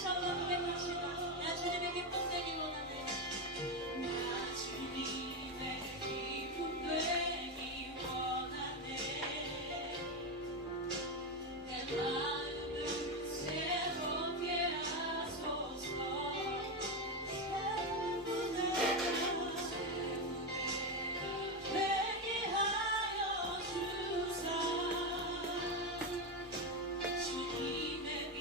다시 한번 고백합시다. 나 주님의 기쁨 되기 원하네. 나 주님의 기쁨 되기 원하네. 내 마음을 새롭게 하소서. 되게 하여 주사. 주님의 빛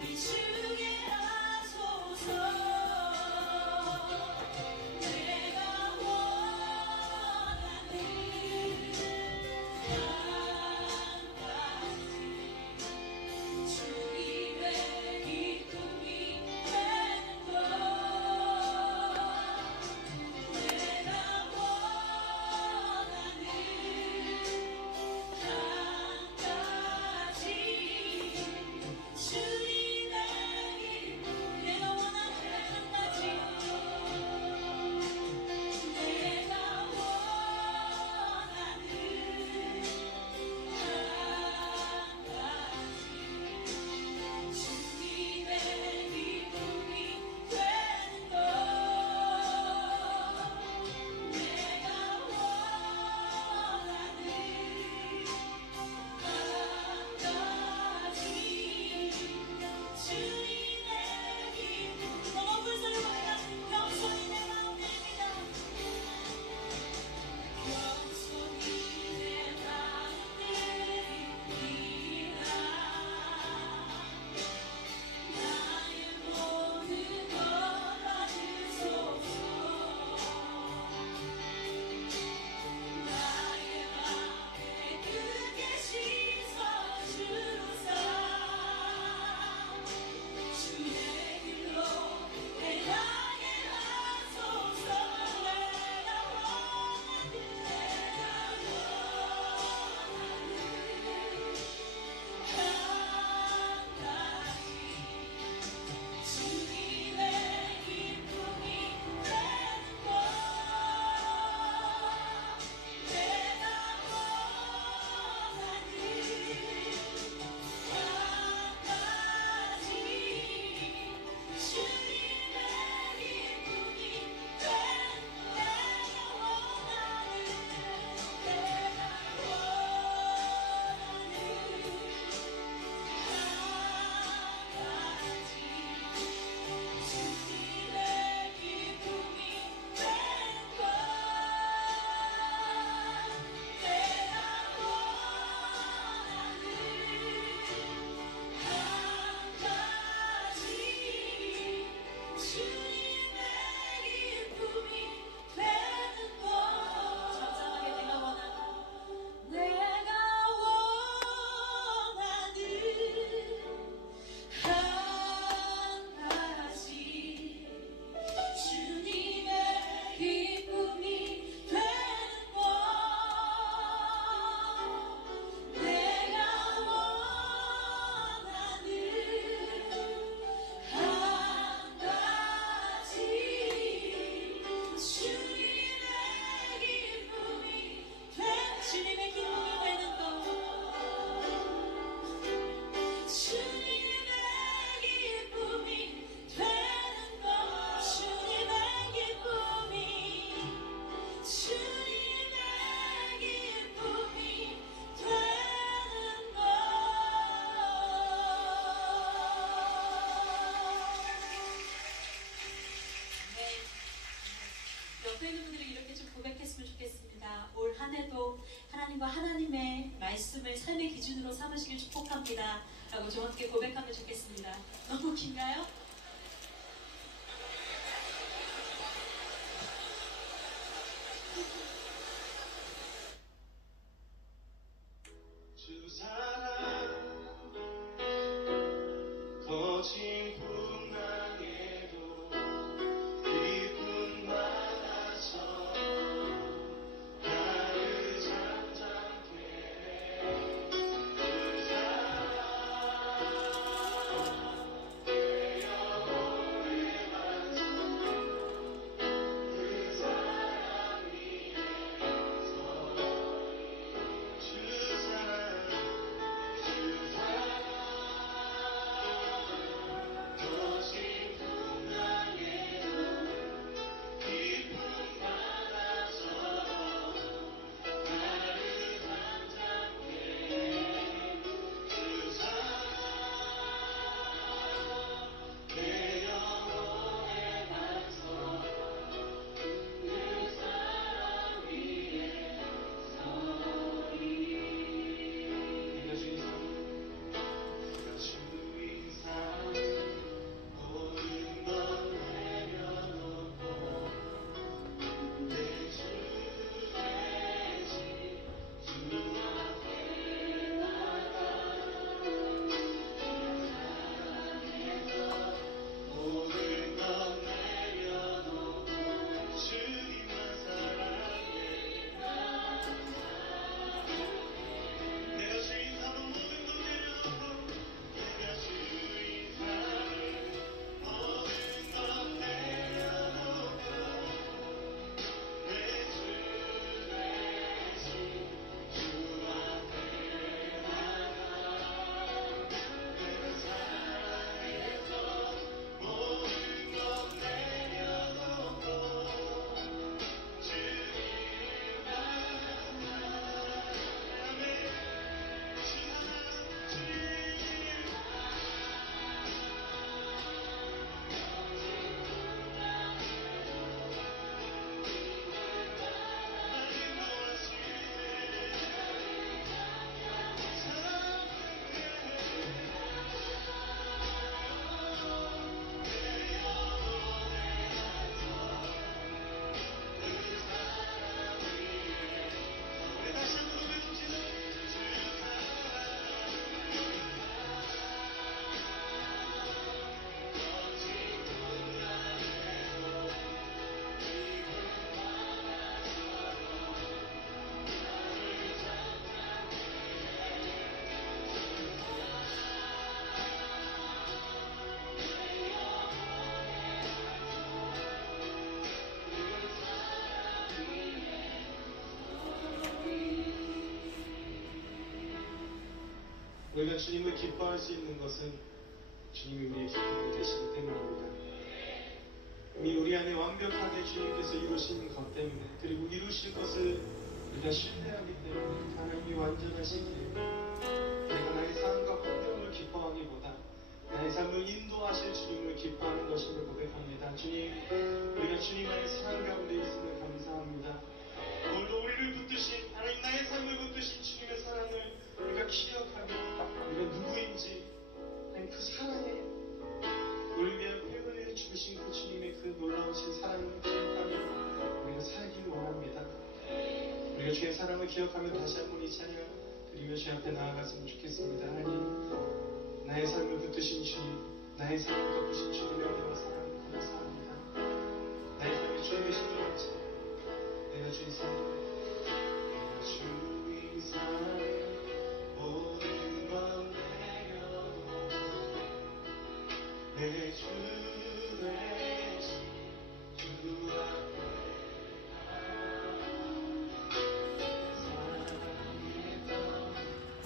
비추게 하소서. 내가 원하는 한 가지 주님의 기쁨이 되는 것. 내가 원하는 한 가지 주님의 기쁨. 내가 원하는 한 가지. 내가 원하는 한 가지 주님의 기쁨이 되는 것. 내가 원하는 한 가지 주님의 기쁨. 너무 불쌍해. 평소히 내 마음입니다. 평소히 내 마음입니다. 나의 모든 것 받으소서. 나의 맘에 크게 씻어주사. 주의 길로 내가게 하소서. 내가 원하는 한 가지 주님의 기쁨이 되는 것. 내가 원하는 한 가지 주님의 기쁨이 되는 것. 내가 원하는 한 가지 주님의 기쁨이 되는 것. 내가 원하는 한 가지 주님의 기쁨이 되는 것. 잠잠하게 내가 원하는 한 가지 주님의 기쁨이 되는 것. 내가 원하는 한 가지 주님의 기쁨이 주님의 기쁨이 되는 것. 주님의 기쁨이 되는 것. 주님의 기쁨이 되는 것. 네. 옆에 있는 분들이 이렇게 좀 고백했으면 좋겠습니다. 올 한 해도 하나님과 하나님의 말씀을 삶의 기준으로 삼으시길 축복합니다. 라고 좀 함께 고백하면 좋겠습니다. 너무 긴가요? 주 사랑 거친 풍랑에도 기쁨 많아서 나를 잠잠케 해. 주 사랑 내 영혼의 반석 그 사랑 위에서 주 사랑 주님을 기뻐할 수 있는 것은 주님이 우리의 기쁨이 되시기 때문입니다. 이미 우리 안에 완벽하게 주님께서 이루신 것 때문에, 그리고 이루실 것을 우리가 신뢰하기 때문에 하나님이 완전하시기에 내가 나의 삶과 환경을 기뻐하기보다 나의 삶을 인도하실 주님을 기뻐하는 것임을 고백합니다. 주님, 우리가 주님 안의 사랑 가운데 있음을 감사합니다. 오늘도 우리를 붙드신, 하나님 나의 삶을 붙드신 주님의 사랑을 우리가 기억하며 우리가 누구인지, 하나님 그 사랑에 우리 위한 표현을 주신 그 주님의 그 놀라우신 사랑을 기억하며 우리가 살기를 원합니다. 우리가 주의 사랑을 기억하며 다시 한번 이 찬양 드리며 주 앞에 나아갔으면 좋겠습니다. 하나님, 나의 삶을 붙드신 주님, 나의 삶을 덮으신 주님의 은혜와 사랑 감사합니다. 나의 삶이 주님의 신령하지, 내가 주의 삶, 내가 주의 삶 모든 건 내려놓고 내 주 대신 주 앞에 사랑했던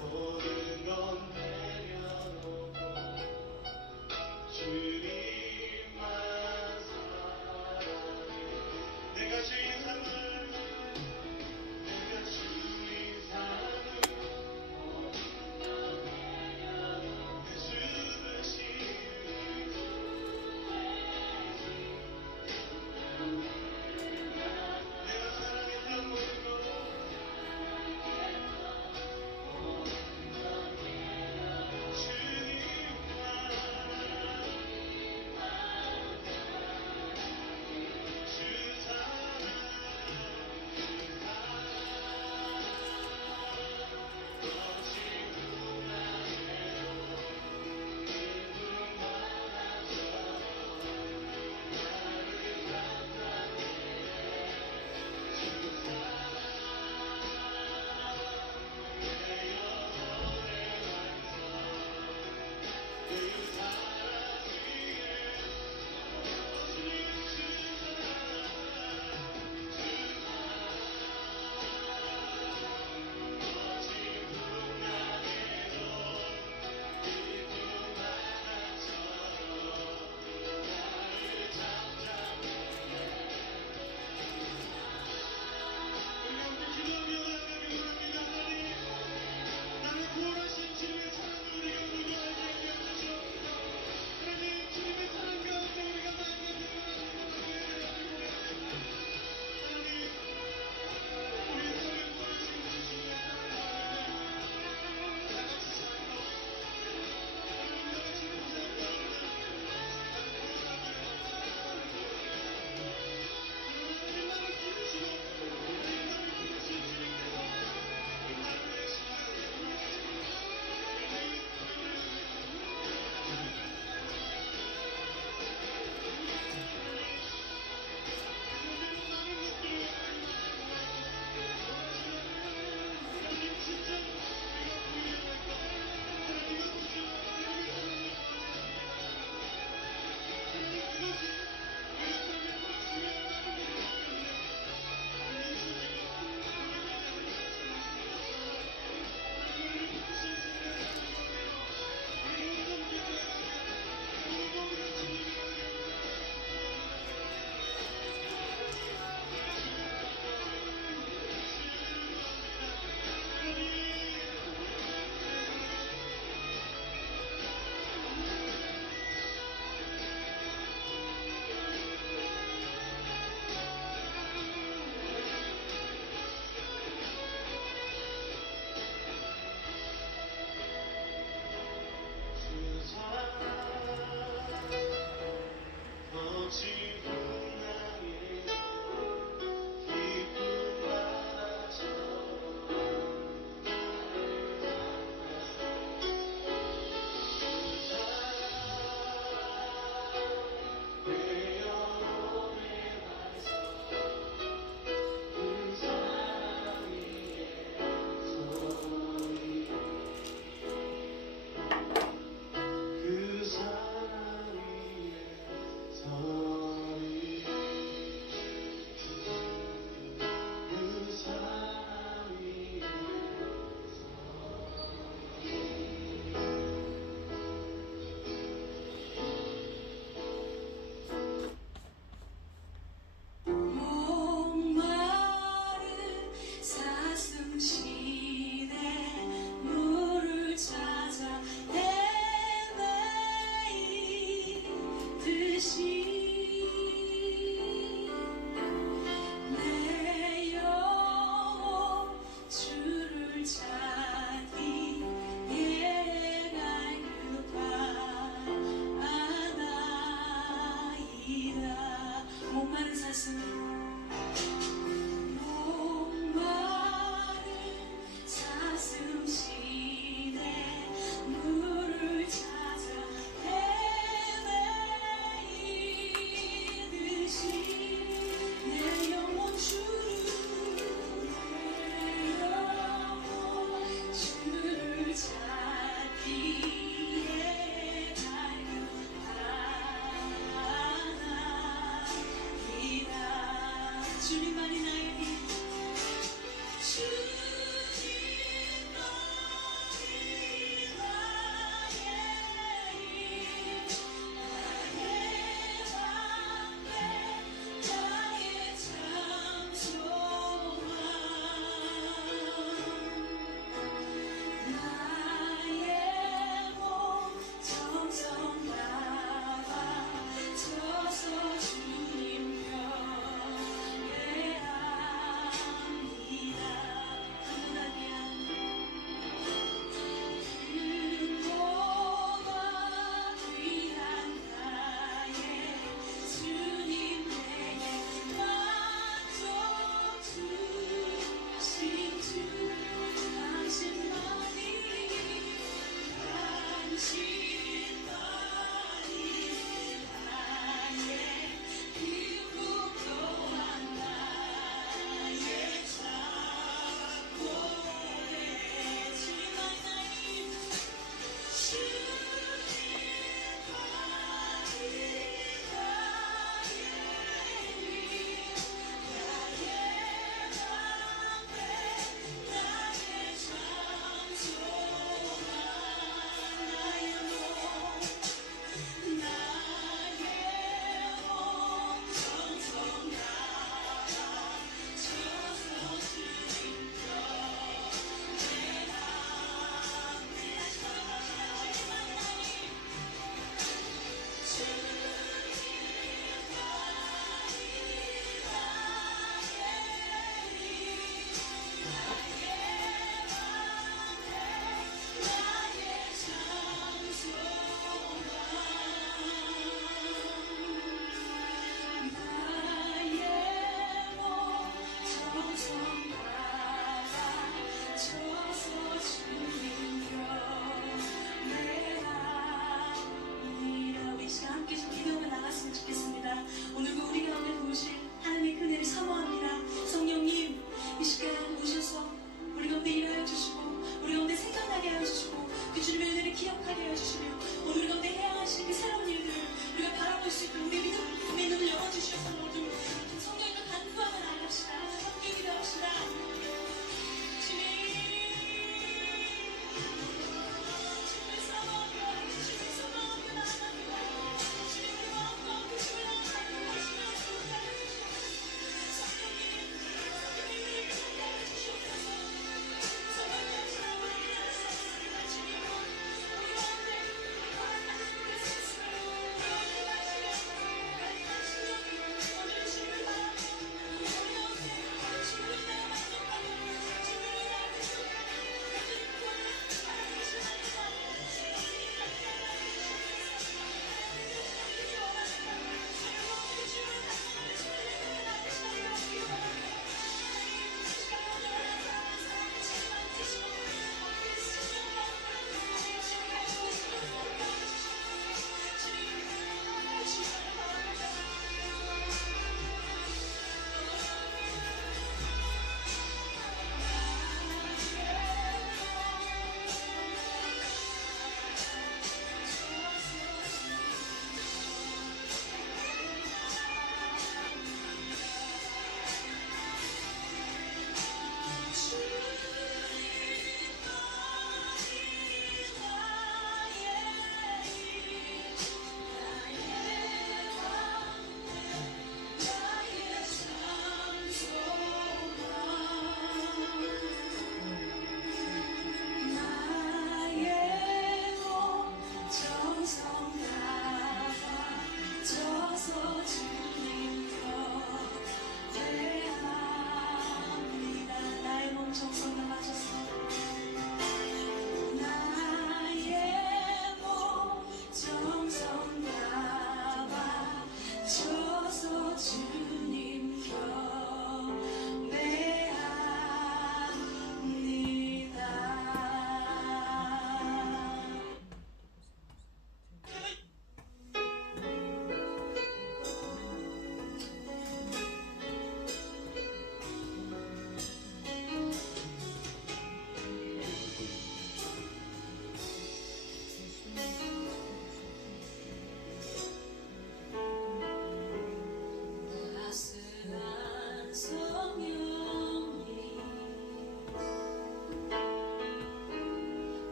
모든 건 내려놓고 주님만 사랑해. 내가 주의 삶을, 내가 주의 삶을 내 주 대신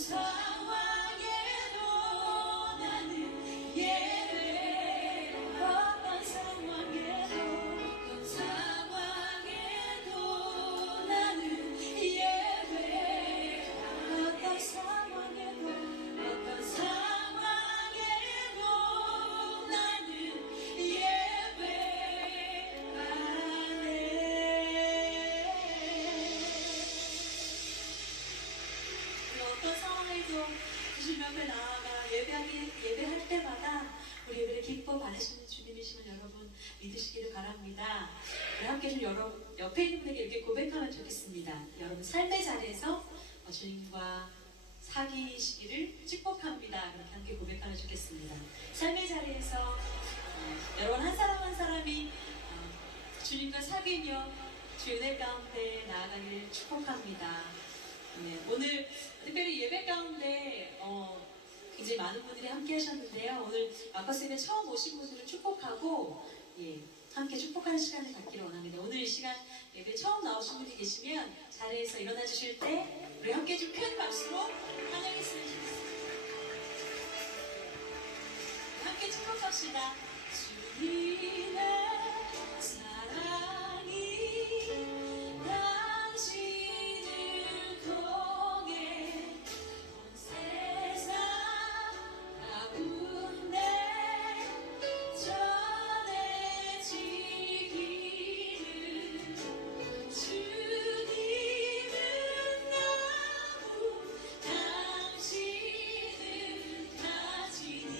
상황에도 나는 예배 어떤 상황에도 나는 예배 어떤 상황에도 나는 예배하네. 우리 어떤 상황에도 주님 앞에 나아가 예배할 때마다 우리 예배를 기뻐 받으시는 주님이심을 여러분 믿으시기를 바랍니다. 우리 함께 좀 여러분 옆에 있는 분에게 이렇게 고백하면 좋겠습니다. 여러분 삶의 자리에서 주님과 사귀시기를 축복합니다. 그렇게 함께 고백하면 좋겠습니다. 삶의 자리에서 여러분 한 사람 한 사람이 주님과 사귀며 주 은혜 가운데 나아가기를 축복합니다. 네, 오늘 특별히 예배 가운데 굉장히 많은 분들이 함께 하셨는데요. 오늘 마커스 예배 처음 오신 분들을 축복하고 함께 축복하는 시간을 갖기를 원합니다. 오늘 이 시간 예배 처음 나오신 분이 계시면 자리에서 일어나 주실 때 우리 함께 좀 큰 박수로 환영했으면 좋겠습니다. 함께 축복합시다. 주님의 사랑이 당신을 통해 온 세상 가운데 전해지기를 주님은 나무 당신은 가지니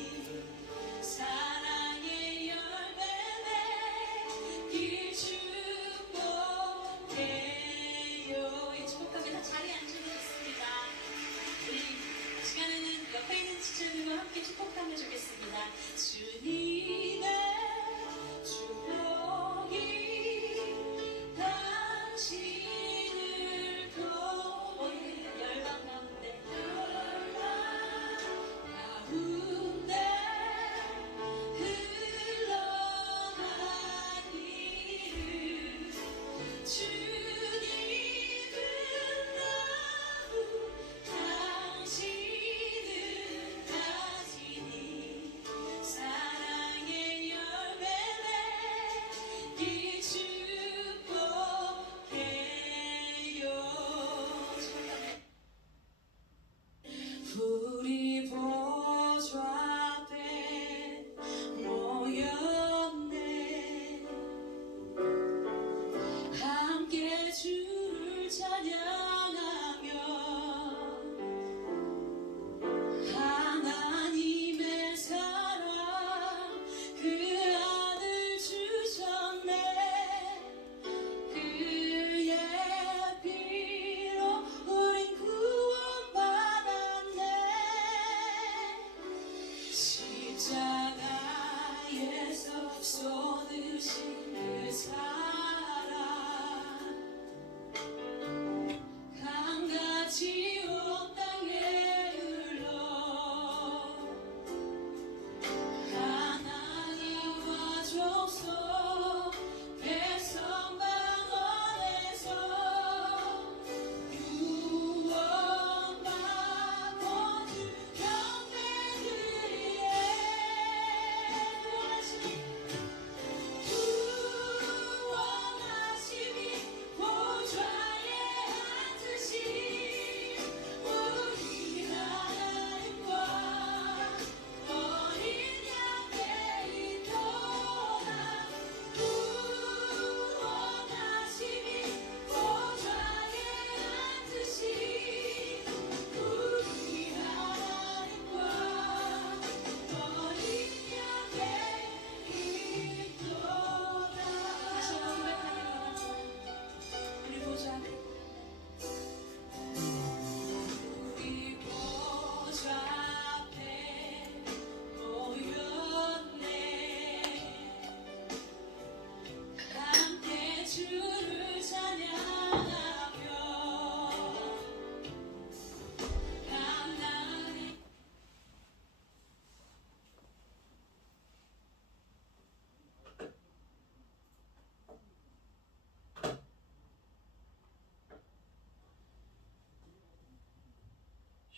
사랑의 열매 맺길 축복해요. 이 축복하게 다 자리에 앉으면 좋습니다. 우리 시간에는 옆에 있는 지체들과 함께 축복하면 좋겠습니다. 주님의 축복이 당신을 통해 열방 가운데 흘러가기를 주님은 나무 당신은 가지니 사랑의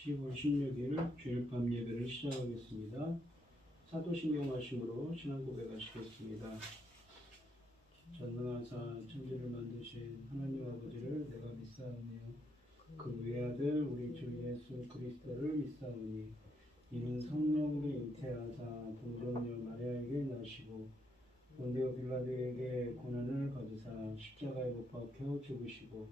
10월 16일 주일밤 예배를 시작하겠습니다. 사도신경 하심으로 신앙 고백하시겠습니다. 전능하사 천지를 만드신 하나님 아버지를 내가 믿사오며 그 외아들 우리 주 예수 그리스도를 믿사오니 이는 성령으로 잉태하사 동정녀 마리아에게 나시고 본디오 빌라도에게 고난을 받으사 십자가에 못 박혀 죽으시고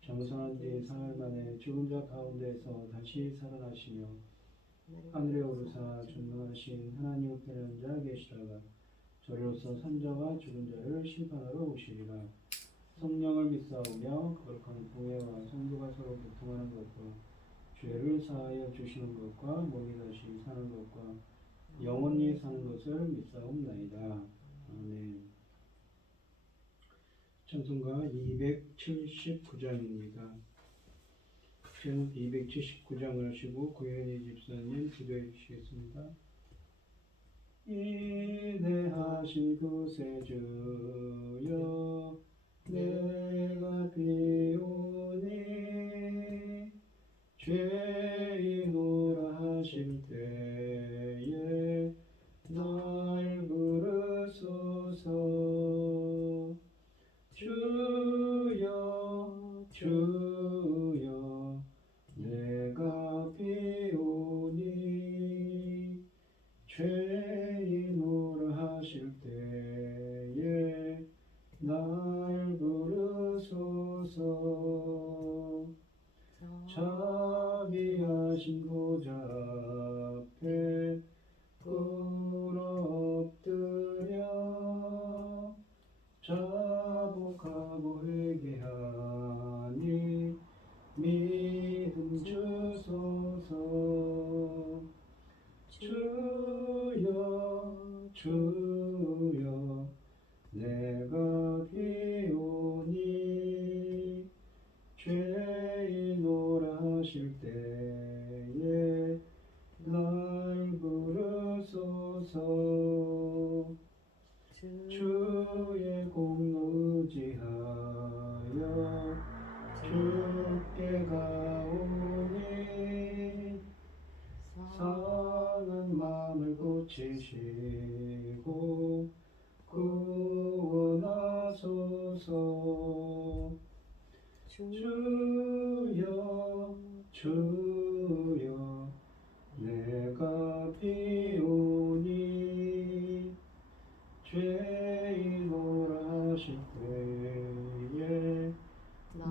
장사한 뒤 사흘 만에 죽은 자 가운데서 다시 살아나시며 하늘에 오르사 전능하신 하나님 우편에 앉아 계시다가 저리로서 산자와 죽은 자를 심판하러 오시리라. 성령을 믿사오며 거룩한 교회와 성도가 서로 교통하는 것과 죄를 사하여 주시는 것과 몸이 다시 사는 것과 영원히 사는 것을 믿사옵나이다. 아멘. 찬송가 279장입니다. 제목 279장을 하시고 고현희 집사님 기도해 주시겠습니다. 인내하신 구세주여 내가 비오니 죄인오라 하실 때에 날 부르소서. 주여 주여 내가 비오니 죄인오라 하실 때에 날 부르소서. 자비하신 보좌 앞에 꿇어 엎드려 자복하고 회개하니 믿음 주소서. 주여 주여 내가 비오니 죄인오라 하실 때에 날 부르소서. 주의 공로 의지하여 주께 가오니 상한 마음을 고치시고 구원하소서. 주여 주여 내가 비오니 죄인오라 하실 때에 날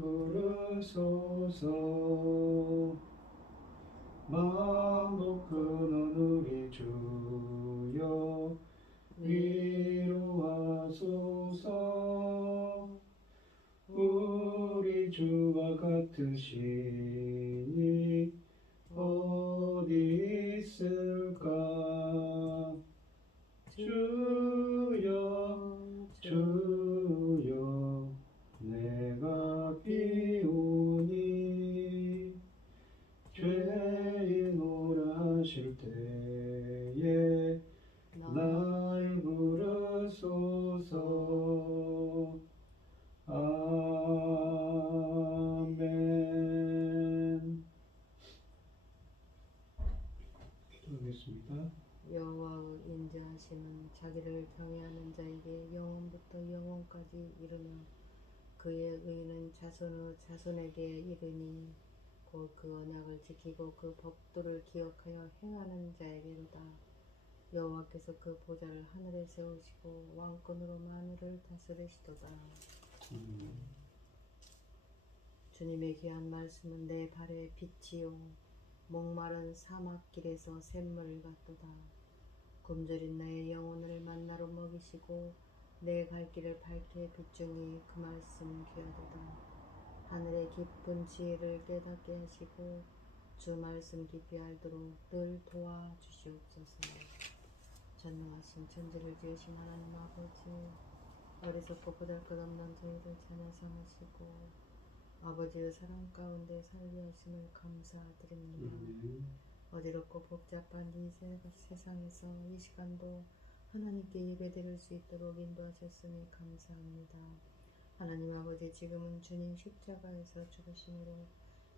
부르소서. 만복 근원 우리 주여 위로하소서. 우리 주와 같으시니 어디 있을까. 주여 주여 내가 비오니 죄인오라 하실 때에 날 부르소서. 아멘. 기도하겠습니다. 여호와의 인자하심은 자기를 경외하는 자에게 영원부터 영원까지 이르며 그의 의는 자손의 자손에게 이르니 곧 그 언약을 지키고 그 법도를 기억하여 행하는 자에게로다. 여호와께서 그 보좌를 하늘에 세우시고 왕권으로 만유를 다스리시도다. 주님의 귀한 말씀은 내 발의 빛이요 목마른 사막길에서 샘물 같도다. 굶주린 나의 영혼을 만나로 먹이시고 내 갈 길을 밝게 비추니 그 말씀 귀하도다. 하늘의 깊은 지혜를 깨닫게 하시고 주 말씀 깊이 알도록 늘 도와주시옵소서. 전능하신 천지를 지으신 하나님 아버지, 어리석고 보잘것없는 저희를 찾아 삼으시고 아버지의 사랑 가운데 살게 하심을 감사드립니다. 어지럽고 복잡한 이 세상에서 이 시간도 하나님께 예배드릴 수 있도록 인도하셨으니 감사합니다. 하나님 아버지, 지금은 주님 십자가에서 죽으심으로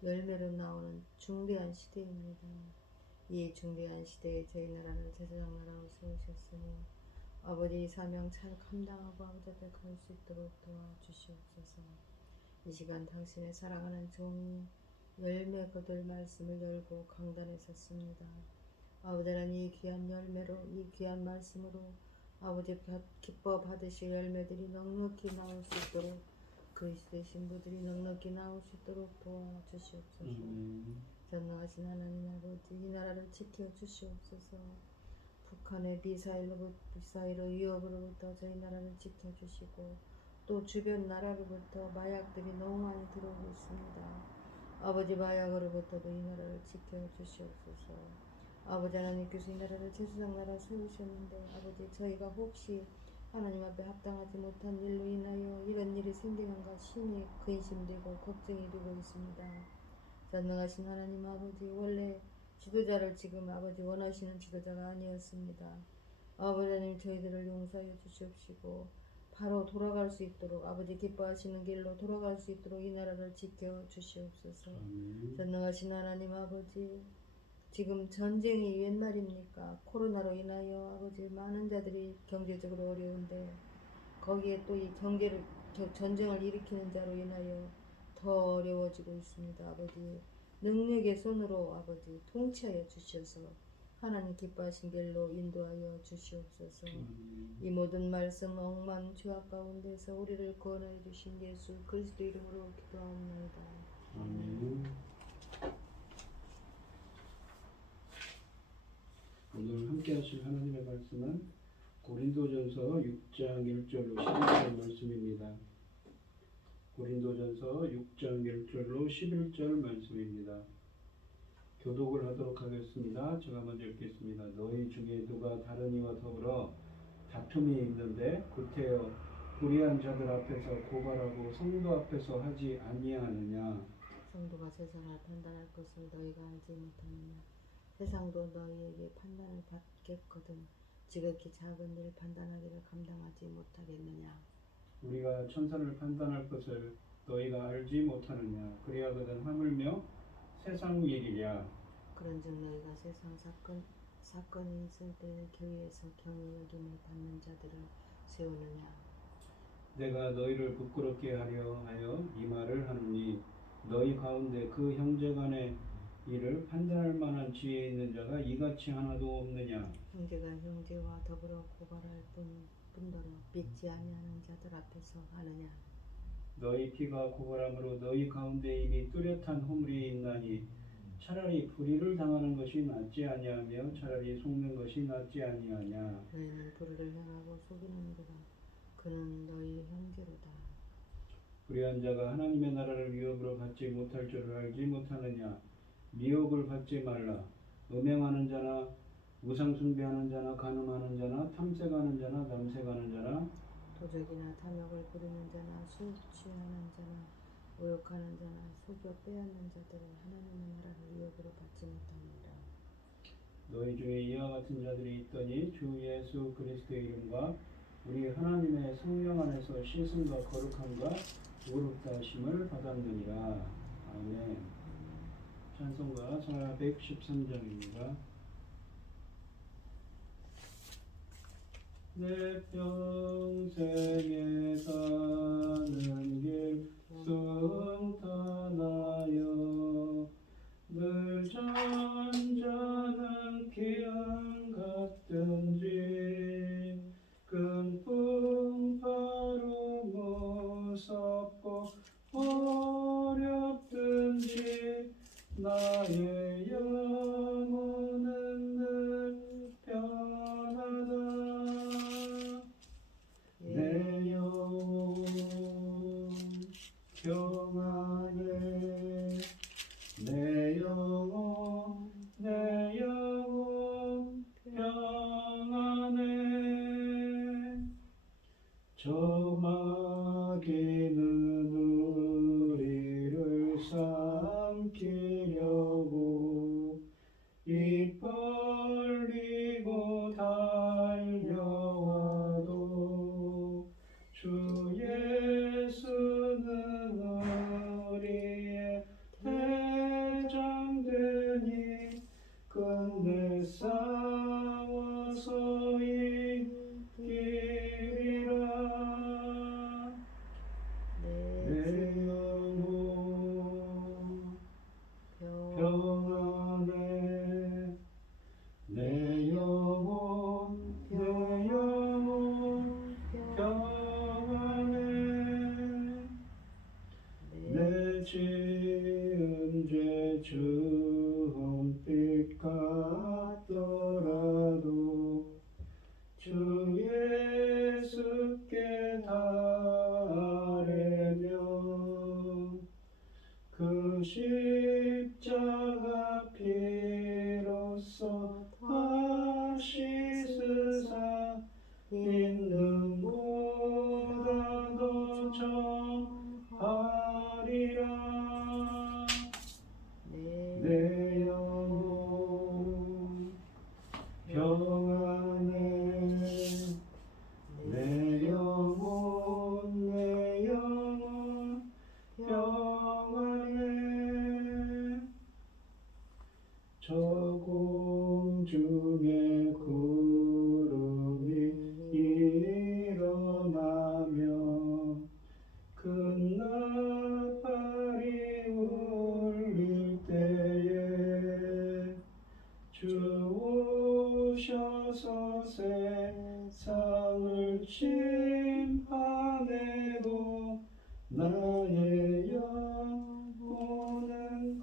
열매로 나오는 중대한 시대입니다. 이 중대한 시대에 저희 나라를 제사장 나라로 세우셨으니 아버지 이 사명 잘 감당하고 아버지 앞에 갈 수 있도록 도와주시옵소서. 이 시간 당신의 사랑하는 종이 열매 거둘 말씀을 열고 강단에 섰습니다. 아버지는 이 귀한 열매로 이 귀한 말씀으로 아버지 기뻐 받으실 열매들이 넉넉히 나올 수 있도록 그리스도의 신부들이 넉넉히 나올 수 있도록 도와주시옵소서. 전능하신 하나님 아버지 이 나라를 지켜주시옵소서. 북한의 미사일로 위협으로부터 저희 나라를 지켜주시고 또 주변 나라로부터 마약들이 너무 많이 들어오고 있습니다. 아버지 마약으로부터도 이 나라를 지켜주시옵소서. 아버지 하나님께서 이 나라를 제사장 나라 세우셨는데 아버지 저희가 혹시 하나님 앞에 합당하지 못한 일로 인하여 이런 일이 생기는가 심히 근심되고 걱정이 되고 있습니다. 전능하신 하나님 아버지 원래 지도자를 지금 아버지 원하시는 지도자가 아니었습니다. 아버지 하나님 저희들을 용서하여 주시옵시고 바로 돌아갈 수 있도록 아버지 기뻐하시는 길로 돌아갈 수 있도록 이 나라를 지켜 주시옵소서. 전능하신 하나님 아버지 지금 전쟁이 웬 말입니까? 코로나로 인하여 아버지 많은 자들이 경제적으로 어려운데 거기에 또 이 전쟁을 일으키는 자로 인하여 더 어려워지고 있습니다. 아버지 능력의 손으로 아버지 통치하여 주셔서 하나님 기뻐하신 길로 인도하여 주시옵소서. 이 모든 말씀 억만 죄악 가운데서 우리를 구원하여 주신 예수 그리스도 이름으로 기도하옵나이다. 아멘. 오늘 함께 하실 하나님의 말씀은 고린도전서 6장 1절로 11절 말씀입니다. 고린도전서 6장 1절로 11절 말씀입니다. 교독을 하도록 하겠습니다. 제가 먼저 읽겠습니다. 너희 중에 누가 다른 이와 더불어 다툼이 있는데 구태여 불의한 자들 앞에서 고발하고 성도 앞에서 하지 아니하느냐. 성도가 세상을 판단할 것을 너희가 알지 못하느냐. 세상도 너희에게 판단을 받겠거든 지극히 작은 일 판단하기를 감당하지 못하겠느냐. 우리가 천사를 판단할 것을 너희가 알지 못하느냐. 그리하거든 하물며 세상 일이랴. 그런즉 너희가 세상 사건이 있을 때 교회에서 경외 여김을 받는 자들을 세우느냐. 내가 너희를 부끄럽게 하려 하여 이 말을 하노니 너희 가운데 그 형제간의 일을 판단할 만한 지혜 있는 자가 이같이 하나도 없느냐. 형제가 형제와 더불어 고발할 뿐더러 믿지 아니하는 자들 앞에서 하느냐. 너희 피가 고발함으로 너희 가운데 이미 뚜렷한 허물이 있나니 차라리 불의를 당하는 것이 낫지 아니하며 차라리 속는 것이 낫지 아니하냐. 너희는 불의를 행하고 속이는도다. 그는 너희 형제로다. 불의한 자가 하나님의 나라를 위협으로 받지 못할 줄을 알지 못하느냐. 미혹을 받지 말라. 음행하는 자나 우상 숭배하는 자나 간음하는 자나 탐색하는 자나 남색하는 자나 도적이나 탐욕을 부리는 자나 술 취하는 자나 모욕하는 자나 속여 빼앗는 자들은 하나님의 나라를 위협으로 받지 못합니다. 너희 중에 이와 같은 자들이 있더니 주 예수 그리스도의 이름과 우리 하나님의 성령 안에서 씻음과 거룩함과 의롭다 하심을 받았느니라. 아멘. 찬송가 413장입니다. 내 평생에 가는 길 순탄하여 늘 잔잔한 기한 같든지 끈풍파로 무섭고 어렵든지 나의 영혼은 늘 편하다. 내 영혼 평안해. 내 영혼 평안해. 저 마귀는 우리를 삼키려고 이 주홍빛 같더라도 주 예수께 달래며 그 십자가 피로써 다시 쓰사 있는 보다 더 정하리라. 내 영혼 평안해. 내 영혼 내 영혼 평안해. 저 공중에 구름이 일어나며 큰 나팔이 울릴 때에 주 오셔서 세상을 심판해도 나의 영혼은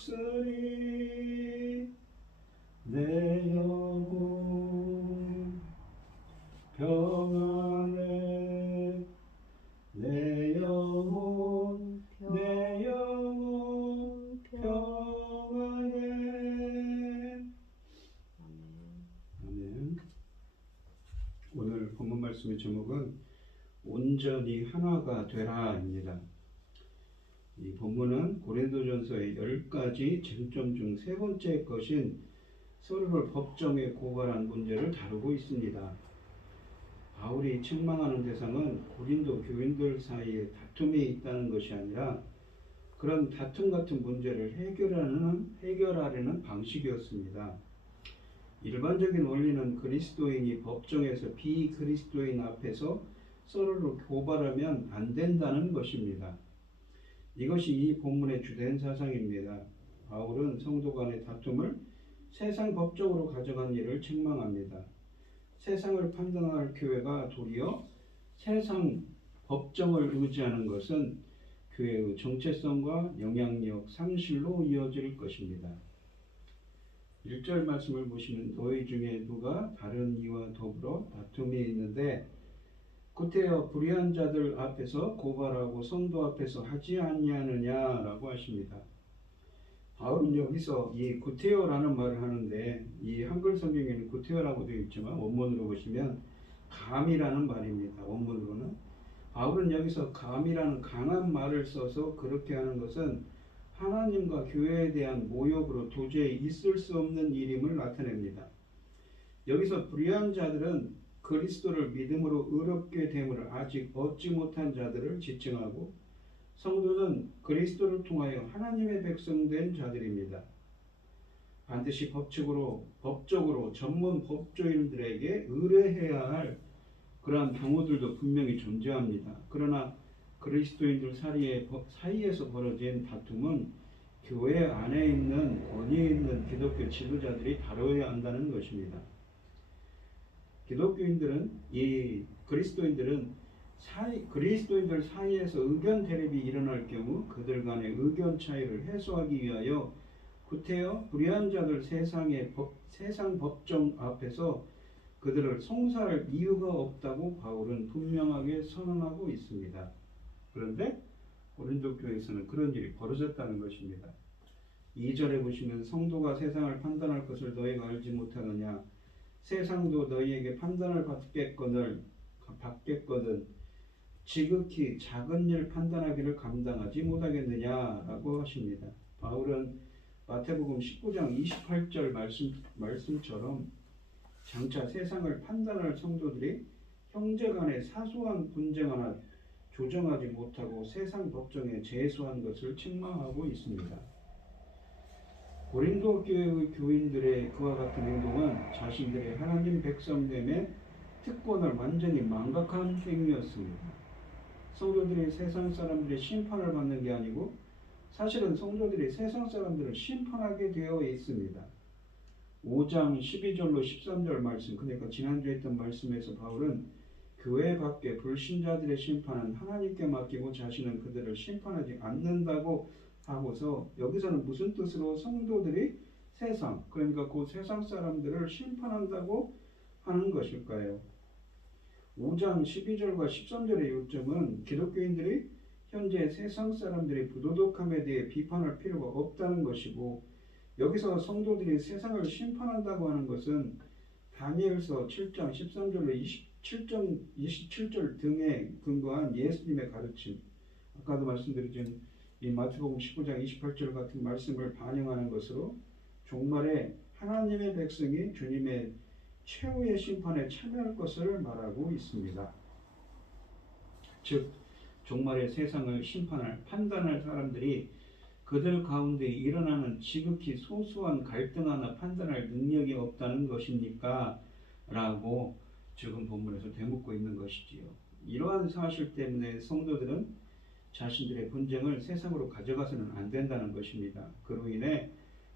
겁없으리. 내 영혼 평안해. 내 영혼 내 영혼 평안해. 아멘. 오늘 본문 말씀의 제목은 온전히 하나가 되라입니다. 이 본문은 고린도전서의 10가지 쟁점 중 세 번째 것인 서로를 법정에 고발한 문제를 다루고 있습니다. 바울이 책망하는 대상은 고린도 교인들 사이에 다툼이 있다는 것이 아니라 그런 다툼 같은 문제를 해결하려는 방식이었습니다. 일반적인 원리는 그리스도인이 법정에서 비그리스도인 앞에서 서로를 고발하면 안 된다는 것입니다. 이것이 이 본문의 주된 사상입니다. 바울은 성도 간의 다툼을 세상 법적으로 가져간 일을 책망합니다. 세상을 판단할 교회가 도리어 세상 법정을 의지하는 것은 교회의 정체성과 영향력 상실로 이어질 것입니다. 1절 말씀을 보시면 너희 중에 누가 다른 이와 더불어 다툼이 있는데 구태여 불의한 자들 앞에서 고발하고 성도 앞에서 하지 아니하느냐라고 하십니다. 바울은 여기서 이 구태여라는 말을 하는데 이 한글 성경에는 구태여라고 되어 있지만 원문으로 보시면 감이라는 말입니다. 원문으로는 바울은 여기서 감이라는 강한 말을 써서 그렇게 하는 것은 하나님과 교회에 대한 모욕으로 도저히 있을 수 없는 일임을 나타냅니다. 여기서 불의한 자들은 그리스도를 믿음으로 의롭게 됨을 아직 얻지 못한 자들을 지칭하고 성도는 그리스도를 통하여 하나님의 백성된 자들입니다. 반드시 법적으로 전문 법조인들에게 의뢰해야 할 그러한 경우들도 분명히 존재합니다. 그러나 그리스도인들 사이에서 벌어진 다툼은 교회 안에 있는 권위 있는 기독교 지도자들이 다뤄야 한다는 것입니다. 그리스도인들 사이에서 의견 대립이 일어날 경우 그들 간의 의견 차이를 해소하기 위하여 구태여 불의한 자들 세상 법정 앞에서 그들을 송사할 이유가 없다고 바울은 분명하게 선언하고 있습니다. 그런데 고린도 교회에서는 그런 일이 벌어졌다는 것입니다. 2절에 보시면 성도가 세상을 판단할 것을 너희가 알지 못하느냐 세상도 너희에게 판단을 받겠거든 지극히 작은 일 판단하기를 감당하지 못하겠느냐라고 하십니다. 바울은 마태복음 19장 28절 말씀처럼 장차 세상을 판단할 성도들이 형제간의 사소한 분쟁 하나 조정하지 못하고 세상 법정에 제소한 것을 책망하고 있습니다. 고린도 교회의 교인들의 그와 같은 행동은 자신들의 하나님 백성됨의 특권을 완전히 망각한 행위였습니다. 성도들이 세상 사람들의 심판을 받는 게 아니고 사실은 성도들이 세상 사람들을 심판하게 되어 있습니다. 5장 12절로 13절 말씀, 그러니까 지난주에 했던 말씀에서 바울은 교회 밖에 불신자들의 심판은 하나님께 맡기고 자신은 그들을 심판하지 않는다고 하고서 여기서는 무슨 뜻으로 성도들이 세상, 그러니까 그 세상 사람들을 심판한다고 하는 것일까요? 5장 12절과 13절의 요점은 기독교인들이 현재 세상 사람들의 부도덕함에 대해 비판할 필요가 없다는 것이고, 여기서 성도들이 세상을 심판한다고 하는 것은 다니엘서 7장 13절로 27장 27절 등에 근거한 예수님의 가르침, 아까도 말씀드렸지만 이 마태복음 19장 28절 같은 말씀을 반영하는 것으로 종말에 하나님의 백성이 주님의 최후의 심판에 참여할 것을 말하고 있습니다. 즉 종말의 세상을 심판할 판단할 사람들이 그들 가운데 일어나는 지극히 소소한 갈등 하나 판단할 능력이 없다는 것입니까? 라고 지금 본문에서 되묻고 있는 것이지요. 이러한 사실 때문에 성도들은 자신들의 분쟁을 세상으로 가져가서는 안 된다는 것입니다. 그로 인해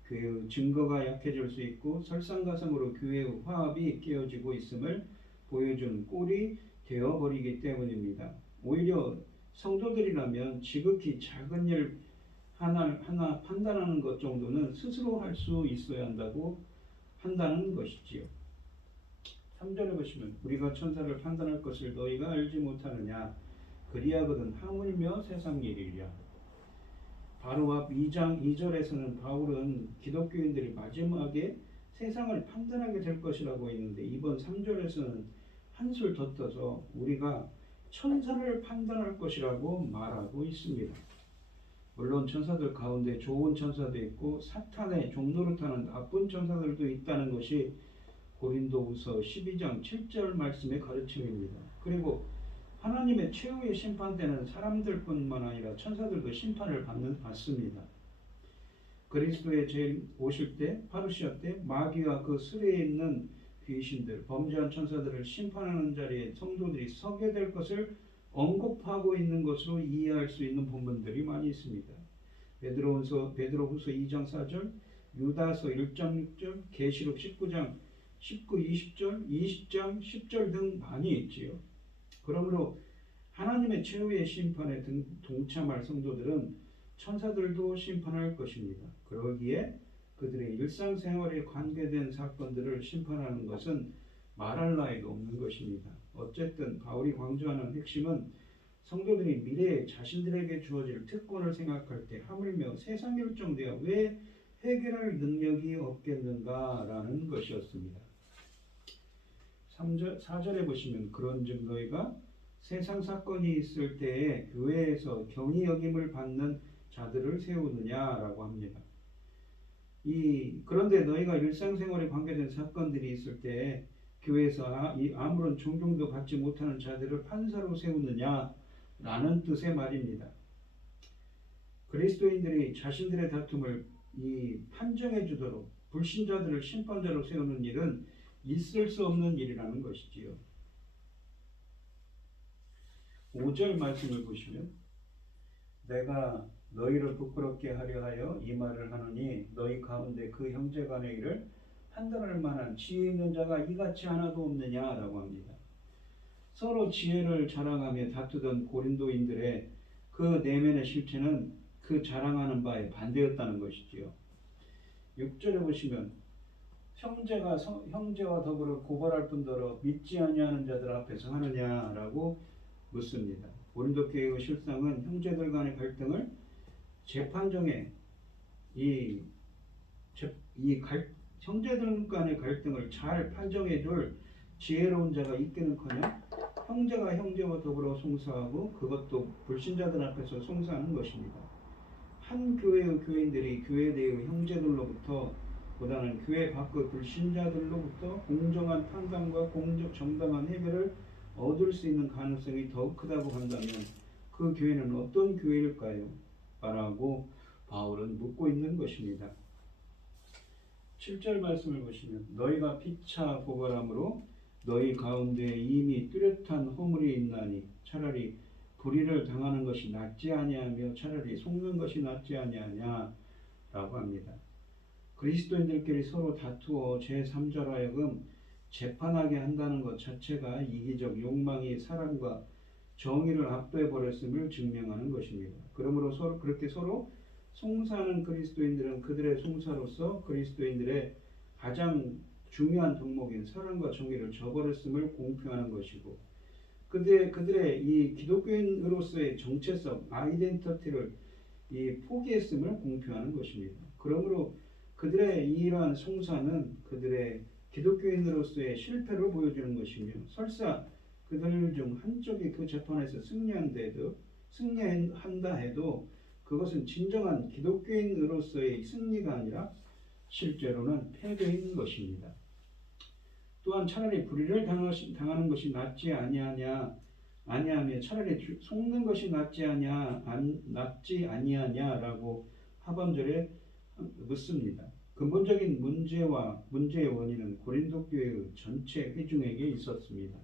교회의 증거가 약해질 수 있고 설상가상으로 교회의 화합이 깨어지고 있음을 보여준 꼴이 되어버리기 때문입니다. 오히려 성도들이라면 지극히 작은 일 하나 판단하는 것 정도는 스스로 할 수 있어야 한다는 것이지요. 3절에 보시면 우리가 천사를 판단할 것을 너희가 알지 못하느냐, 그리하거든 하물며 세상 일이랴. 바로 앞 2장 2절에서는 바울은 기독교인들이 마지막에 세상을 판단하게 될 것이라고 했는데, 이번 3절에서는 한술 더 떠서 우리가 천사를 판단할 것이라고 말하고 있습니다. 물론 천사들 가운데 좋은 천사도 있고 사탄의 종노릇하는 나쁜 천사들도 있다는 것이 고린도후서 12장 7절 말씀의 가르침입니다. 그리고 하나님의 최후의 심판 때는 사람들뿐만 아니라 천사들도 심판을 받습니다. 그리스도의 죄 오실 때, 파루시아 때 마귀와 그 수레에 있는 귀신들, 범죄한 천사들을 심판하는 자리에 성도들이 서게 될 것을 언급하고 있는 것으로 이해할 수 있는 본문들이 많이 있습니다. 베드로후서 2장 4절, 유다서 1장 6절, 계시록 19장 19, 20절, 20장 10절 등 많이 있지요. 그러므로 하나님의 최후의 심판에 동참할 성도들은 천사들도 심판할 것입니다. 그러기에 그들의 일상생활에 관계된 사건들을 심판하는 것은 말할 나위도 없는 것입니다. 어쨌든 바울이 강조하는 핵심은 성도들이 미래에 자신들에게 주어질 특권을 생각할 때 하물며 세상 일정되어 왜 해결할 능력이 없겠는가라는 것이었습니다. 4절에 보시면 그런즉 너희가 세상 사건이 있을 때에 교회에서 경히 여김을 받는 자들을 세우느냐라고 합니다. 그런데 너희가 일상생활에 관계된 사건들이 있을 때 교회에서 아무런 존경도 받지 못하는 자들을 판사로 세우느냐라는 뜻의 말입니다. 그리스도인들이 자신들의 다툼을 판정해 주도록 불신자들을 심판자로 세우는 일은 있을 수 없는 일이라는 것이지요. 5절 말씀을 보시면 내가 너희를 부끄럽게 하려 하여 이 말을 하노니 너희 가운데 그 형제간의 일을 판단할 만한 지혜 있는 자가 이같이 하나도 없느냐라고 합니다. 서로 지혜를 자랑하며 다투던 고린도인들의 그 내면의 실체는 그 자랑하는 바에 반대였다는 것이지요. 6절에 보시면 형제와 더불어 고발할 뿐더러 믿지 아니하는 자들 앞에서 하느냐라고 묻습니다. 고린도 교회의 실상은 형제들 간의 갈등을 재판정에 형제들 간의 갈등을 잘 판정해 줄 지혜로운 자가 있기는커녕 형제가 형제와 더불어 송사하고 그것도 불신자들 앞에서 송사하는 것입니다. 한 교회의 교인들이 교회 내의 형제들로부터 보다는 교회 밖의 불신자들로부터 공정한 판단과 정당한 해결을 얻을 수 있는 가능성이 더욱 크다고 한다면 그 교회는 어떤 교회일까요? 라고 바울은 묻고 있는 것입니다. 7절 말씀을 보시면 너희가 피차 고발함으로 너희 가운데 이미 뚜렷한 허물이 있나니 차라리 불의를 당하는 것이 낫지 아니하며 차라리 속는 것이 낫지 아니하냐 라고 합니다. 그리스도인들끼리 서로 다투어 제3자로 하여금 재판하게 한다는 것 자체가 이기적 욕망이 사랑과 정의를 압도해 버렸음을 증명하는 것입니다. 그러므로 그렇게 서로 송사하는 그리스도인들은 그들의 송사로서 그리스도인들의 가장 중요한 덕목인 사랑과 정의를 저버렸음을 공표하는 것이고, 그들의 이 기독교인으로서의 정체성, 아이덴티티를 포기했음을 공표하는 것입니다. 그러므로 그들의 이러한 송사는 그들의 기독교인으로서의 실패를 보여주는 것이며, 설사 그들 중 한쪽이 그 재판에서 승리한다 해도 그것은 진정한 기독교인으로서의 승리가 아니라 실제로는 패배인 것입니다. 또한 차라리 불의를 당하는 것이 낫지 아니하며 차라리 속는 것이 낫지 아니하냐라고 하반절에 묻습니다. 근본적인 문제의 원인은 고린도 교회의 전체 회중에게 있었습니다.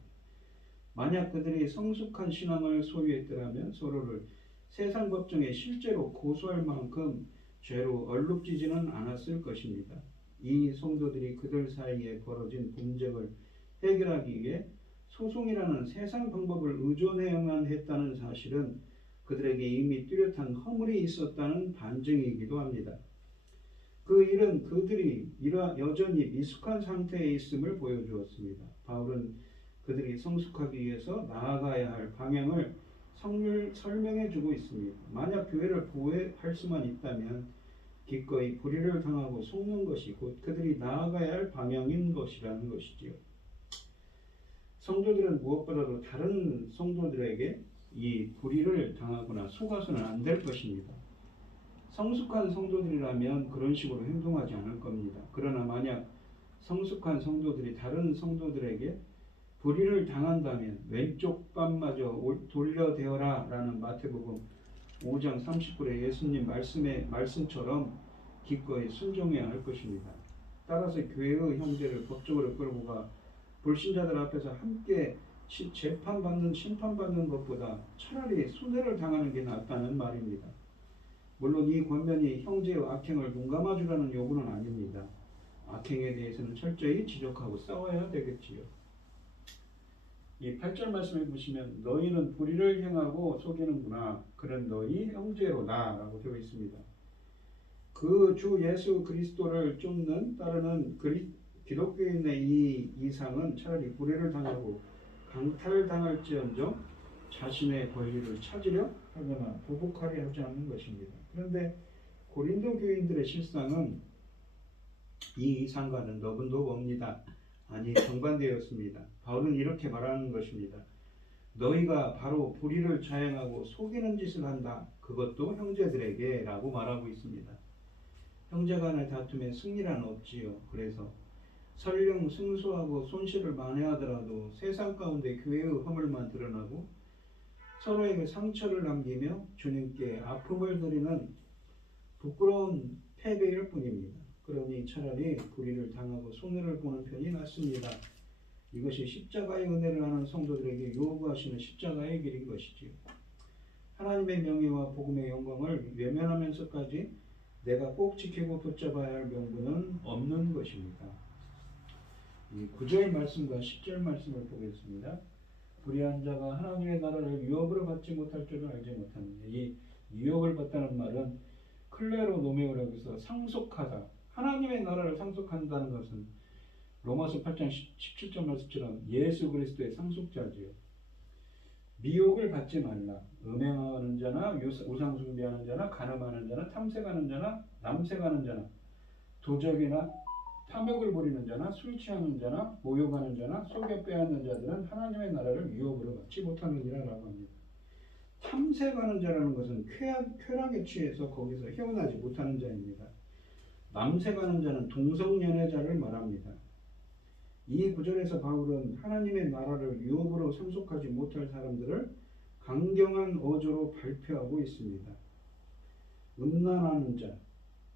만약 그들이 성숙한 신앙을 소유했더라면 서로를 세상 법정에 실제로 고소할 만큼 죄로 얼룩지지는 않았을 것입니다. 이 성도들이 그들 사이에 벌어진 분쟁을 해결하기 위해 소송이라는 세상 방법을 의존해야만 했다는 사실은 그들에게 이미 뚜렷한 허물이 있었다는 반증이기도 합니다. 그 일은 그들이 여전히 미숙한 상태에 있음을 보여주었습니다. 바울은 그들이 성숙하기 위해서 나아가야 할 방향을 설명해 주고 있습니다. 만약 교회를 보호할 수만 있다면 기꺼이 불의를 당하고 속는 것이 곧 그들이 나아가야 할 방향인 것이라는 것이지요. 성도들은 무엇보다도 다른 성도들에게 이 불의를 당하거나 속아서는 안 될 것입니다. 성숙한 성도들이라면 그런 식으로 행동하지 않을 겁니다. 그러나 만약 성숙한 성도들이 다른 성도들에게 불의를 당한다면 왼쪽 뺨마저 돌려대어라 라는 마태복음 5장 30절의 예수님 말씀처럼 기꺼이 순종해야 할 것입니다. 따라서 교회의 형제를 법적으로 끌고 가 불신자들 앞에서 함께 심판받는 것보다 차라리 순회를 당하는 게 낫다는 말입니다. 물론 이 권면이 형제의 악행을 눈감아주라는 요구는 아닙니다. 악행에 대해서는 철저히 지적하고 싸워야 되겠지요. 이 8절 말씀에 보시면 너희는 불의를 행하고 속이는구나. 그런 너희 형제로다 라고 되어 있습니다. 그 주 예수 그리스도를 따르는 기독교인의 이 이상은 차라리 불의를 당하고 강탈당할지언정 자신의 권리를 찾으려 하거나 보복하려 하지 않는 것입니다. 그런데 고린도 교인들의 실상은 이 이상과는 너분도 멉니다. 아니 정반대였습니다. 바울은 이렇게 말하는 것입니다. 너희가 바로 불의를 자행하고 속이는 짓을 한다. 그것도 형제들에게 라고 말하고 있습니다. 형제 간의 다툼에 승리란 없지요. 그래서 설령 승소하고 손실을 만회하더라도 세상 가운데 교회의 허물만 드러나고 서로에게 상처를 남기며 주님께 아픔을 드리는 부끄러운 패배일 뿐입니다. 그러니 차라리 불의를 당하고 손해를 보는 편이 낫습니다. 이것이 십자가의 은혜를 하는 성도들에게 요구하시는 십자가의 길인 것이지요. 하나님의 명예와 복음의 영광을 외면하면서까지 내가 꼭 지키고 붙잡아야 할 명분은 없는 것입니다. 이 9절 말씀과 10절 말씀을 보겠습니다. 불의한 자가 하나님의 나라를 유업으로 받지 못할 줄을 알지 못하느냐. 이 유업을 받다는 말은 클레로 노메오라고 해서 상속하다. 하나님의 나라를 상속한다는 것은 로마서 8장 17절 말씀처럼 예수 그리스도의 상속자지요. 미혹을 받지 말라. 음행하는 자나 우상 숭배하는 자나 간음하는 자나 탐색하는 자나 남색하는 자나 도적이나 탐욕을 부리는 자나 술 취하는 자나 모욕하는 자나 속여 빼앗는 자들은 하나님의 나라를 유업으로 받지 못하느니라 라고 합니다. 탐색하는 자라는 것은 쾌락에 취해서 거기서 헤어나지 못하는 자입니다. 남색하는 자는 동성연애자를 말합니다. 이 구절에서 바울은 하나님의 나라를 유업으로 상속하지 못할 사람들을 강경한 어조로 발표하고 있습니다. 음란하는 자,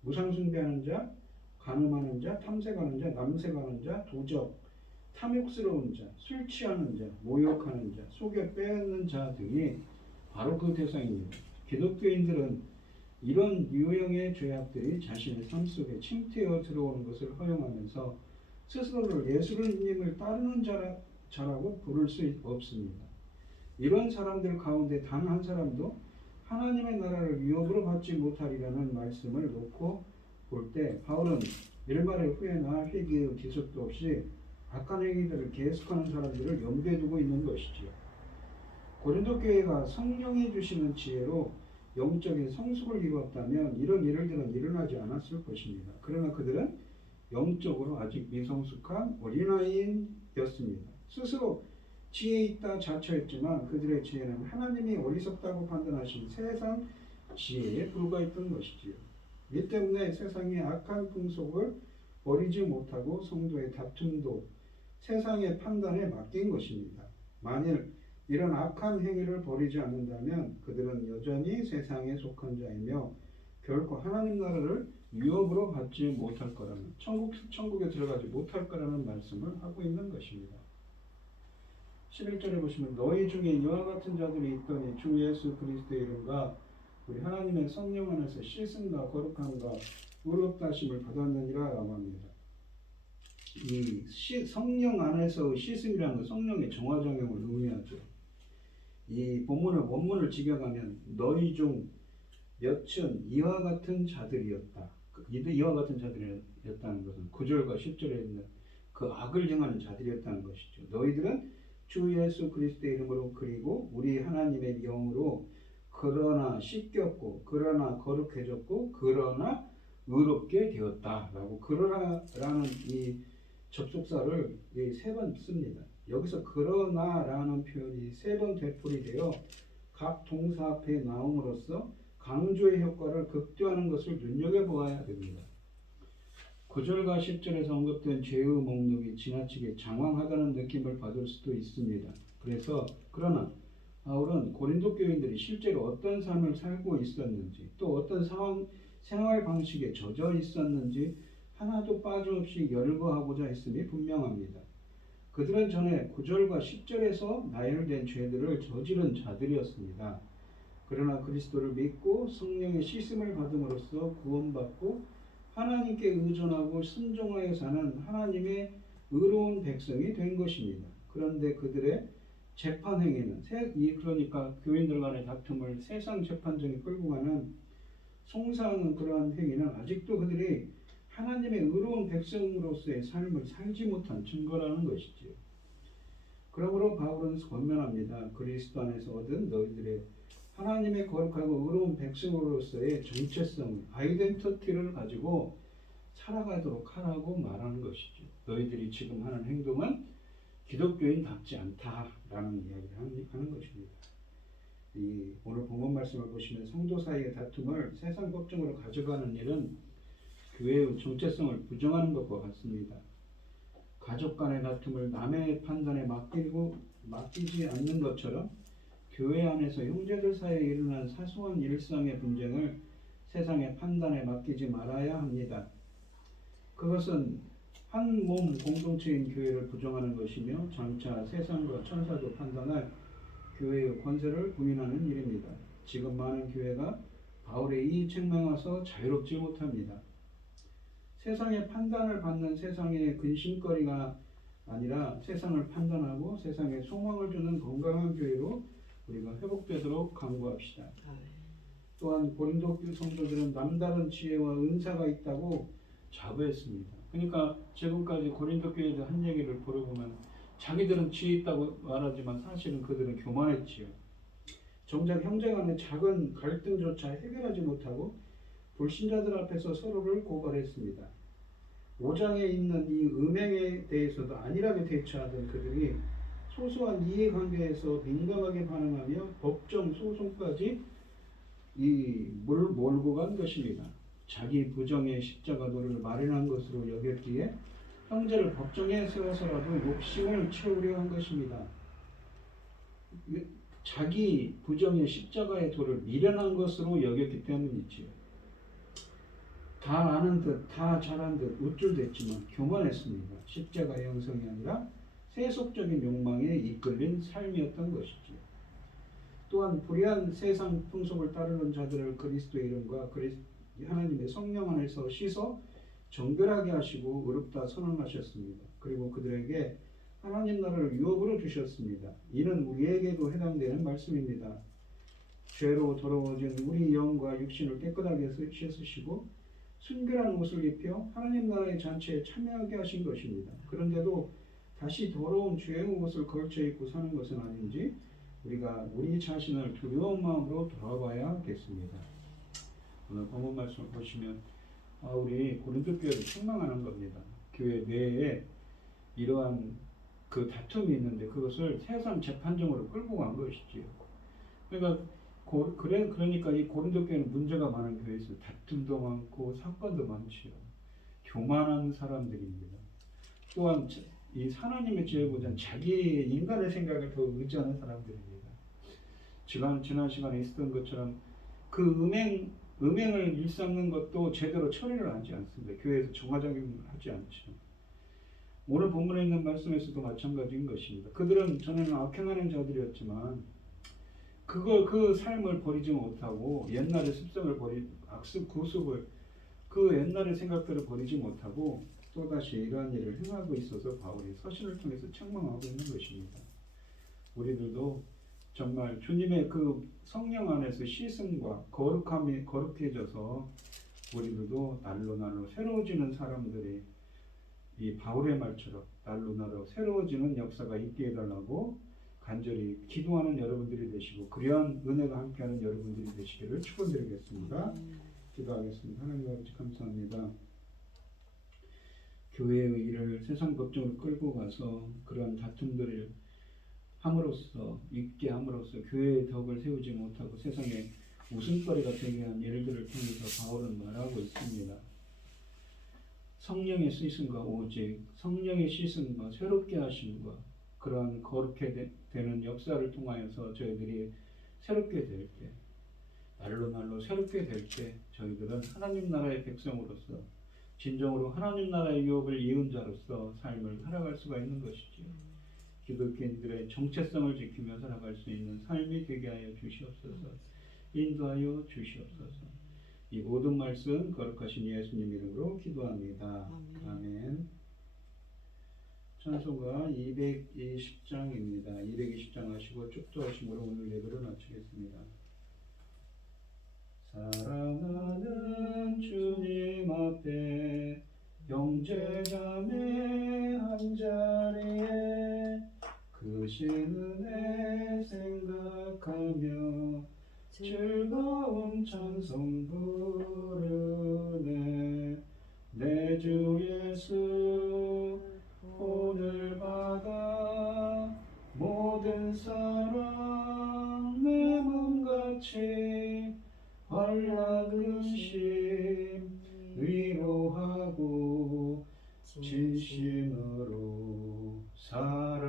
우상숭배하는 자, 간음하는 자, 탐색하는 자, 남색하는 자, 도적, 탐욕스러운 자, 술 취하는 자, 모욕하는 자, 속여 빼앗는 자 등이 바로 그 대상입니다. 기독교인들은 이런 유형의 죄악들이 자신의 삶 속에 침투해 들어오는 것을 허용하면서 스스로를 예수님을 따르는 자라고 부를 수 없습니다. 이런 사람들 가운데 단 한 사람도 하나님의 나라를 위협으로 받지 못하리라는 말씀을 놓고 볼 때 바울은 일말의 후회나 회개의 기술도 없이 악한 행위들을 계속하는 사람들을 염두에 두고 있는 것이지요. 고린도 교회가 성령이 주시는 지혜로 영적인 성숙을 이루었다면 이런 일들은 일어나지 않았을 것입니다. 그러나 그들은 영적으로 아직 미성숙한 어린아이였습니다. 스스로 지혜 있다 자처했지만 그들의 지혜는 하나님이 어리석다고 판단하신 세상 지혜에 불과했던 것이지요. 이 때문에 세상의 악한 풍속을 버리지 못하고 성도의 다툼도 세상의 판단에 맡긴 것입니다. 만일 이런 악한 행위를 버리지 않는다면 그들은 여전히 세상에 속한 자이며 결코 하나님 나라를 위협으로 받지 못할 거라는 천국에 들어가지 못할 거라는 말씀을 하고 있는 것입니다. 11절에 보시면 너희 중에 이와 같은 자들이 있더니 주 예수 그리스도의 이름과 우리 하나님의 성령 안에서 씻음과 거룩함과 의롭다심을 받았느니라 라고 합니다. 이 성령 안에서 씻음이라는 건 성령의 정화작용을 의미하죠. 이 본문을 원문을 직역하면 너희 중 몇은 이와 같은 자들이었다. 이와 같은 자들이었다는 것은 9절과 10절에 있는 그 악을 행하는 자들이었다는 것이죠. 너희들은 주 예수 그리스도의 이름으로 그리고 우리 하나님의 영으로 그러나 씻겼고 그러나 거룩해졌고 그러나 의롭게 되었다라고 그러나라는 이 접속사를 3번 씁니다. 여기서 그러나라는 표현이 3번 되풀이되어 각 동사 앞에 나옴으로써 강조의 효과를 극대화하는 것을 눈여겨보아야 됩니다. 9절과 10절에서 언급된 죄의 목록이 지나치게 장황하다는 느낌을 받을 수도 있습니다. 그러나 바울은 고린도 교인들이 실제로 어떤 삶을 살고 있었는지 또 어떤 생활 방식에 젖어 있었는지 하나도 빠짐없이 열거하고자 했음이 분명합니다. 그들은 전에 9절과 10절에서 나열된 죄들을 저지른 자들이었습니다. 그러나 그리스도를 믿고 성령의 씻음을 받음으로써 구원받고 하나님께 의존하고 순종하여 사는 하나님의 의로운 백성이 된 것입니다. 그런데 그들의 재판 행위는 그러니까 교인들 간의 다툼을 세상 재판정에 끌고 가는 송사하는 그러한 행위는 아직도 그들이 하나님의 의로운 백성으로서의 삶을 살지 못한 증거라는 것이지요. 그러므로 바울은 권면합니다. 그리스도 안에서 얻은 너희들의 하나님의 거룩하고 의로운 백성으로서의 정체성을 아이덴티티를 가지고 살아가도록 하라고 말하는 것이죠. 너희들이 지금 하는 행동은 기독교인답지 않다라는 이야기를 하는 것입니다. 오늘 본문 말씀을 보시면 성도 사이의 다툼을 세상 법정으로 가져가는 일은 교회의 정체성을 부정하는 것과 같습니다. 가족 간의 다툼을 남의 판단에 맡기지 않는 것처럼 교회 안에서 형제들 사이에 일어난 사소한 일상의 분쟁을 세상의 판단에 맡기지 말아야 합니다. 그것은 한 몸 공동체인 교회를 부정하는 것이며 장차 세상과 천사도 판단할 교회의 권세를 부인하는 일입니다. 지금 많은 교회가 바울의 이 책망에 와서 자유롭지 못합니다. 세상의 판단을 받는 세상의 근심거리가 아니라 세상을 판단하고 세상에 소망을 주는 건강한 교회로 우리가 회복되도록 간구합시다. 또한 고린도 성도들은 남다른 지혜와 은사가 있다고 자부했습니다. 그러니까 지금까지 고린도 교회에서 한 얘기를 들어보면 자기들은 지혜 있다고 말하지만 사실은 그들은 교만했지요. 정작 형제 간의 작은 갈등조차 해결하지 못하고 불신자들 앞에서 서로를 고발했습니다. 5장에 있는 이 음행에 대해서도 안일하게 대처하던 그들이 소소한 이해관계에서 민감하게 반응하며 법정 소송까지 몰고 간 것입니다. 자기 부정의 십자가 도를 마련한 것으로 여겼기에 형제를 법정에 세워서라도 욕심을 채우려 한 것입니다. 자기 부정의 십자가의 도를 미련한 것으로 여겼기 때문이지요. 다 아는 듯, 다 잘한 듯 우쭐댔지만 교만했습니다. 십자가의 형성이 아니라 세속적인 욕망에 이끌린 삶이었던 것이지요. 또한 불의한 세상 풍속을 따르는 자들을 그리스도의 이름과 하나님의 성령 안에서 씻어 정결하게 하시고 의롭다 선언하셨습니다. 그리고 그들에게 하나님 나라를 유업으로 주셨습니다. 이는 우리에게도 해당되는 말씀입니다. 죄로 더러워진 우리 영과 육신을 깨끗하게 씻으시고 순결한 옷을 입혀 하나님 나라의 잔치에 참여하게 하신 것입니다. 그런데도 다시 더러운 죄의 옷을 걸쳐 입고 사는 것은 아닌지 우리가 우리 자신을 두려운 마음으로 돌아봐야겠습니다. 오늘 본문 말씀을 보시면 우리 고린도 교회를 책망하는 겁니다. 교회 내에 이러한 그 다툼이 있는데 그것을 세상 재판정으로 끌고 간 것이지요. 그러니까 그러니까 이 고린도 교회는 문제가 많은 교회에서 다툼도 많고 사건도 많지요. 교만한 사람들입니다. 또한 이 하나님의 지혜보다는 자기 인간의 생각을 더 의지하는 사람들입니다. 지난 시간에 있었던 것처럼 그 음행을 일삼는 것도 제대로 처리를 하지 않습니다. 교회에서 정화작용을 하지 않죠. 오늘 본문에 있는 말씀에서도 마찬가지인 것입니다. 그들은 전에는 악행하는 자들이었지만 그 삶을 버리지 못하고 옛날의 습성을 구습을 그 옛날의 생각들을 버리지 못하고 또다시 이러한 일을 행하고 있어서 바울이 서신을 통해서 책망하고 있는 것입니다. 우리들도 정말 주님의 그 성령 안에서 씻음과 거룩해져서 우리들도 날로 새로워지는 사람들이 이 바울의 말처럼 날로 새로워지는 역사가 있게 해달라고 간절히 기도하는 여러분들이 되시고 그러한 은혜가 함께하는 여러분들이 되시기를 축원드리겠습니다. 기도하겠습니다. 하나님 아버지 감사합니다. 교회의 일을 세상 법정으로 끌고 가서 그러한 다툼들을 있게 함으로써 교회의 덕을 세우지 못하고 세상에 웃음거리가 되게 한 일들을 통해서 바울은 말하고 있습니다. 성령의 씻음과 오직 성령의 씻음과 새롭게 하심과 그러한 거룩해 되는 역사를 통하여서 저희들이 새롭게 될 때, 날로 새롭게 될 때 저희들은 하나님 나라의 백성으로서 진정으로 하나님 나라의 유업을 이은 자로서 삶을 살아갈 수가 있는 것이지요. 기독교인들의 정체성을 지키며 살아갈 수 있는 삶이 되게 하여 주시옵소서. 인도하여 주시옵소서. 이 모든 말씀 거룩하신 예수님 이름으로 기도합니다. 아멘. 찬송가 220장입니다. 220장 하시고 축도하심으로 오늘 예배를 마치겠습니다. 사랑하는 주님 앞에 형제자매 한자리에 크신 은혜 생각하며 즐거운 찬송 부르네. 내 주 예수 오늘 받아 모든 사랑 내 몸같이 환난 근심 위로하고 진심으로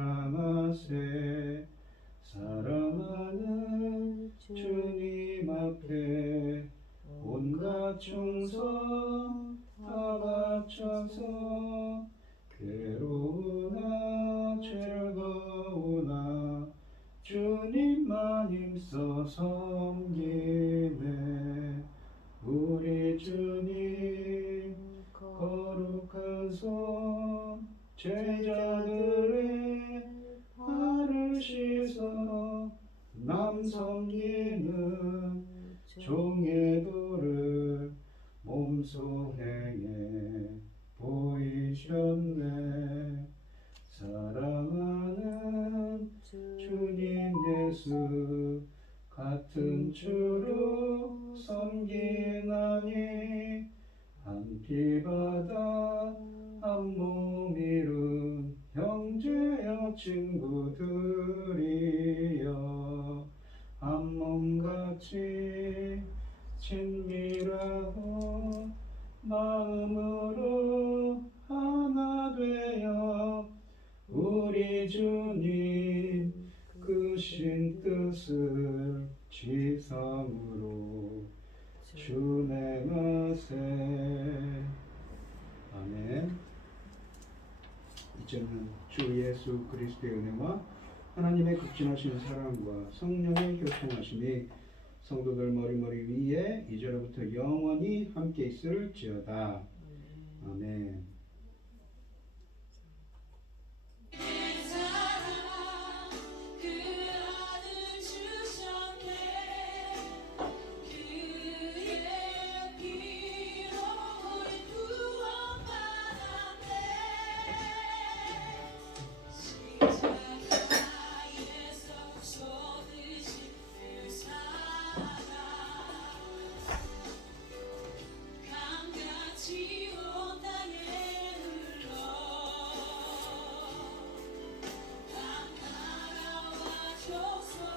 사랑하세. 사랑하는 주님 앞에 온갖 충성 다 바쳐서 괴로우나 즐거우나 주님만 힘써 섬기네. 우리 주님 거룩한 손 제자들의 발을 씻어 남 섬기는 종의 도를 몸소 행해 보이셨네. 사랑하는 주님 예수 같은 주로 섬기나니 한 피 바다 한 몸 이룬 형제여 친구들이여 한 몸같이 친밀하고 마음으로 하나 되어 우리 주님 크신 뜻을 지상으로 준행하세. 아멘. 이제는 주 예수 그리스도의 은혜와 하나님의 극진하신 사랑과 성령의 교통하심이 성도들 머리 위에 이제로부터 영원히 함께 있을지어다. 아멘.